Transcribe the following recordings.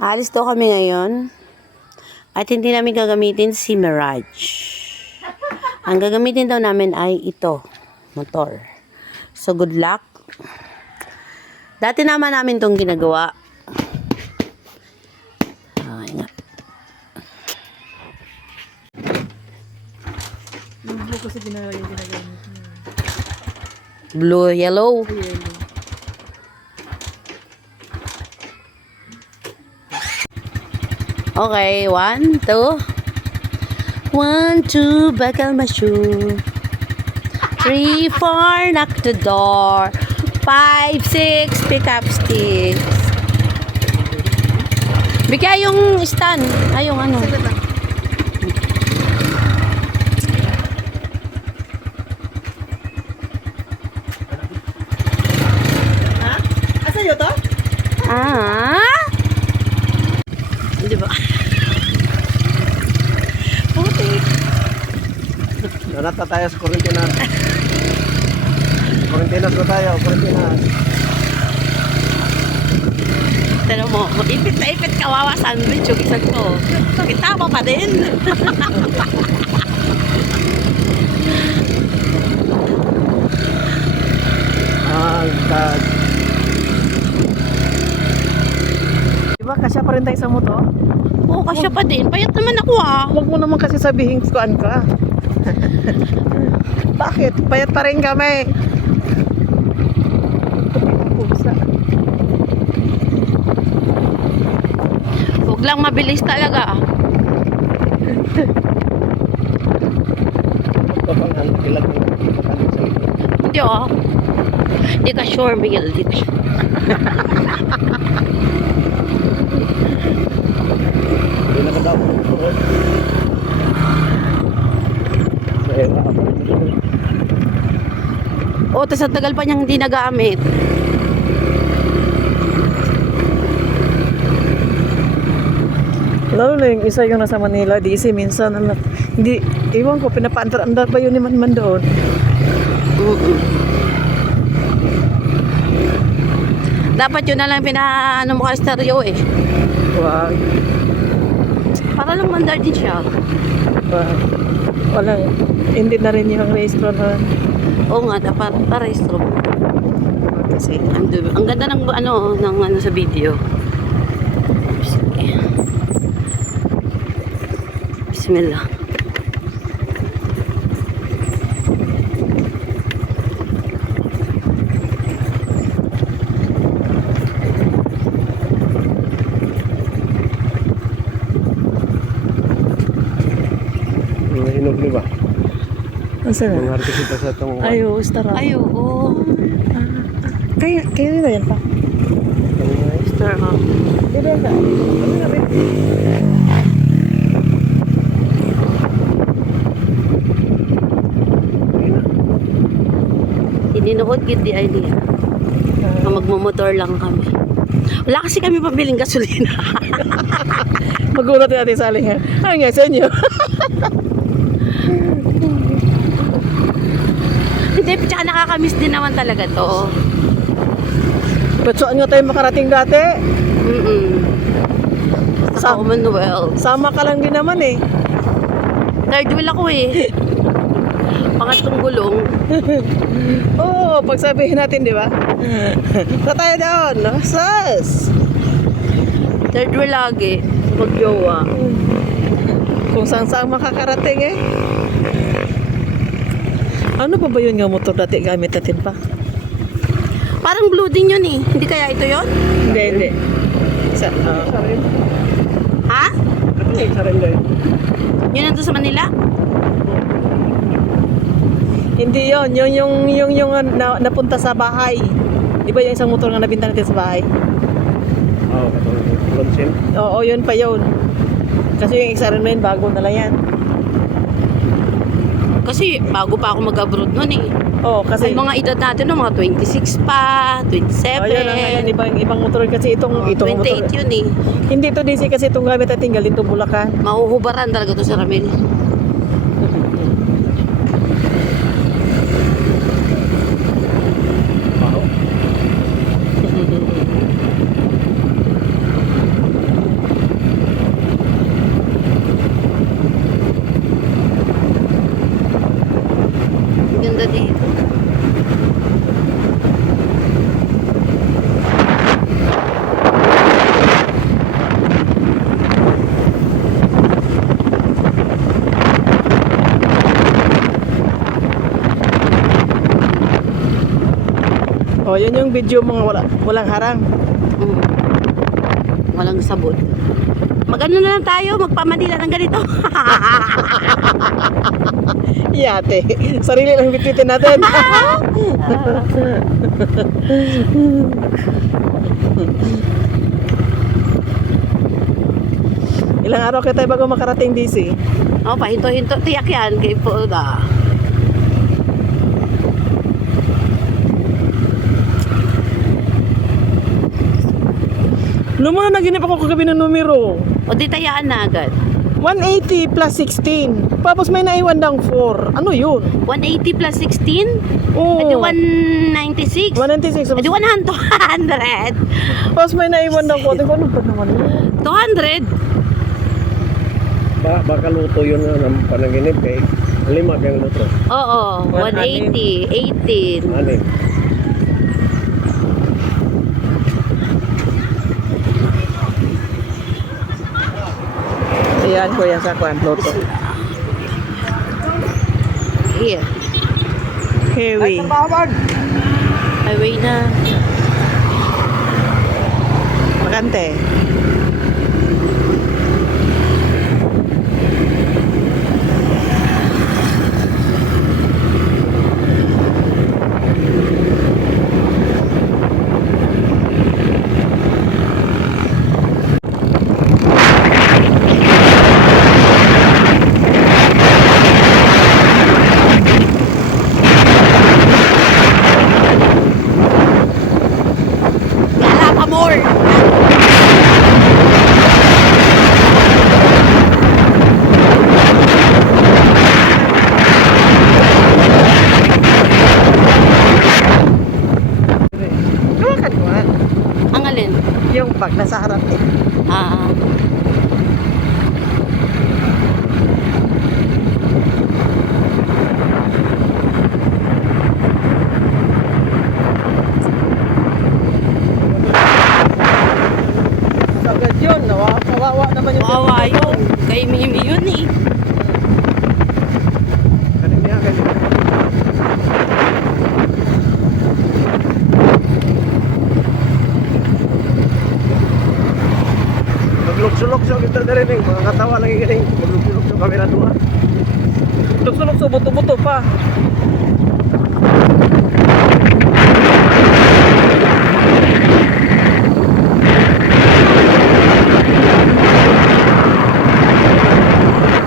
Alis daw kami ngayon. At hindi namin gagamitin si Mirage. Ang gagamitin daw namin ay ito. Motor. So, good luck. Dati naman namin itong ginagawa. Okay nga. Yung blue kasi ginagawa yung ginagamit niya. Blue, yellow. Yellow. Okay, one, two. One, two, bakal mashu. Three, four, knock the door. Five, six, pick up sticks. Bigay yung stand. Ay, yung ano. Ha? Asa yun to? Ah? Di ba? Puti. Nanata tayo sa Corintinas. Corintinas na tayo, Corintinas. Tino mo, ipit na ipit kawawa sandwich yung isa ko. Kita mo pa din. Ah, tag. Diba kasya pa rin tayo sa moto? Oo, kasya pa din. Payat naman ako ah. Huwag mo naman kasi sabihin kuan ka. Bakit? Payat pa rin kami. Huwag lang mabilis talaga. Likod. Hindi ah. Hindi ka sure, Miguel. Hindi ka sure. Hindi na kadaw. So, ayun na ako. Oo, tas ang tagal pa niyang hindi nagamit. Lalo na yung isa yung nasa Manila, di si minsan, ano, hindi, iwan ko, pinapaandar-andar pa yun ni man, man doon. Mm-mm. Dapat yun na lang pinaano mo ka stereo eh. Wag, Para lang mandar din siya. wag. Wala, hindi na rin yung restaurant Oo nga, dapat parehistro kasi, Ang, ang ganda ng ano, ng ano sa video. Bismillah. Mga hinog ni ba? Ang sarap. Mga harti kita sa itong... Ay, oo, sarap. Ay, oo. Kaya, kaya rin na yan pa. Star ha. Di ba ka? Ano nga rin? Ininuhod gid di idea. Na magmamotor lang kami. Wala kasi kami pabiling gasolina. Magulat natin sa aling. Ano nga sa inyo? Hindi, tsaka nakakamiss din naman talaga to. Patsuan nga tayo makarating dati. Mm-mm. Sa Sa- Commonwealth. Sama ka lang din naman eh. Third wheel ako eh. Pangatong gulong. Oo, pag sabihin natin, di ba? Sa tayo doon. no? Sas! Third wheel lagi. Magjowa. Kung saan saan makakarating eh. Ano pa ba yun nga motor dati gamit natin pa? Parang blue din yun eh. Hindi kaya ito yon? Hindi, hindi. Sa, ah, Ha? Sa rin din. Yun nandun sa Manila? hindi yon yung yung yung yung ah, na, napunta sa bahay. Di ba yung isang motor nga nabinta natin sa bahay? Oo, katulad. Lonsin. Oo, yun pa yun. Kasi yung XR na yun, bago na lang yan. Kasi bago pa ako mag-abroad nun eh. Oo, kasi... Kasi mga edad natin no, mga 26 pa, 27. Oh, yun, ang ngayon, ibang, ibang motor kasi itong, itong 28 motor. yun eh. Hindi to DC kasi itong gamit natin galing to Bulacan. Mahuhubaran talaga to sa Ramil. Oh, yun yung video mga wala, walang harang. Mm. Walang sabot. Magano na lang tayo, magpamadila ng ganito. Iyate. Sarili lang bitbitin natin. Ilang araw kita bago makarating DC. oh, pahinto-hinto, tiyak yan. Kay po Nung mga naginip ako kagabi ng numero, O di tayaan na agad. 180 plus 16. Tapos may naiwan dang 4. Ano yun? 180 plus 16? Oo. Edi 196? 196. Edi 100. Tapos may naiwan dang 4. Ano ba naman yun? 200. Ba, baka luto yun na ng panaginip eh. Lima kang luto. Oo, 180, 18. Anin. Ayan, kuya sa kwan, loto. Here. Heavy. Highway na. Makante. Gala pa more. Bakit mo Ang alin? Yung pag nasa harap eh. Ah. Sagad yun. Nawawa, kawawa naman yung Wawa yun. Kay Mimi yun eh. Na rin eh. Mga katawa lagi ganing. Magluksulok sa kamera. Sulok sa buto-buto pa.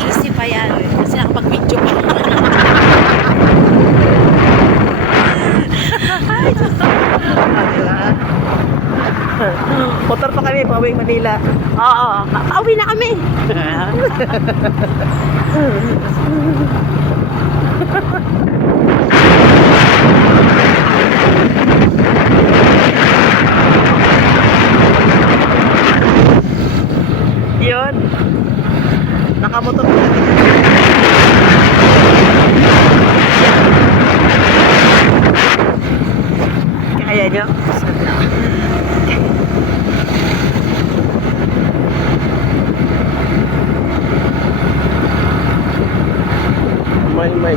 Easy pa yan. Kasi nakapag-video pa. Motor pa kami, pawing Manila. Oo. Pauwi na kami. Yun. Nakamotor pa kami. Kaya nyo? May may.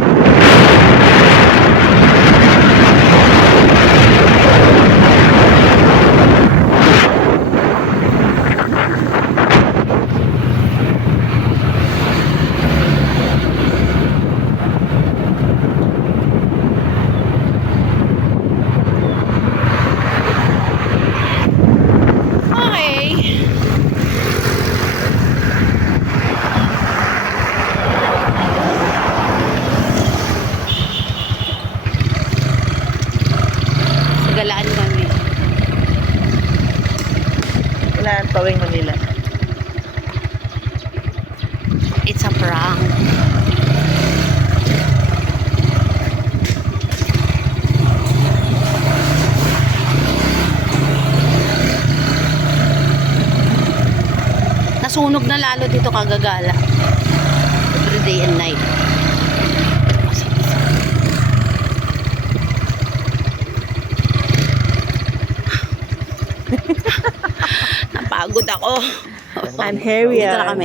Okay. Sa galaan kami. Kailangan pawing Manila. It's a prank. Nasunog na lalo dito kagagala. Every day and night. Napagod ako. And here we Dito na are. kami.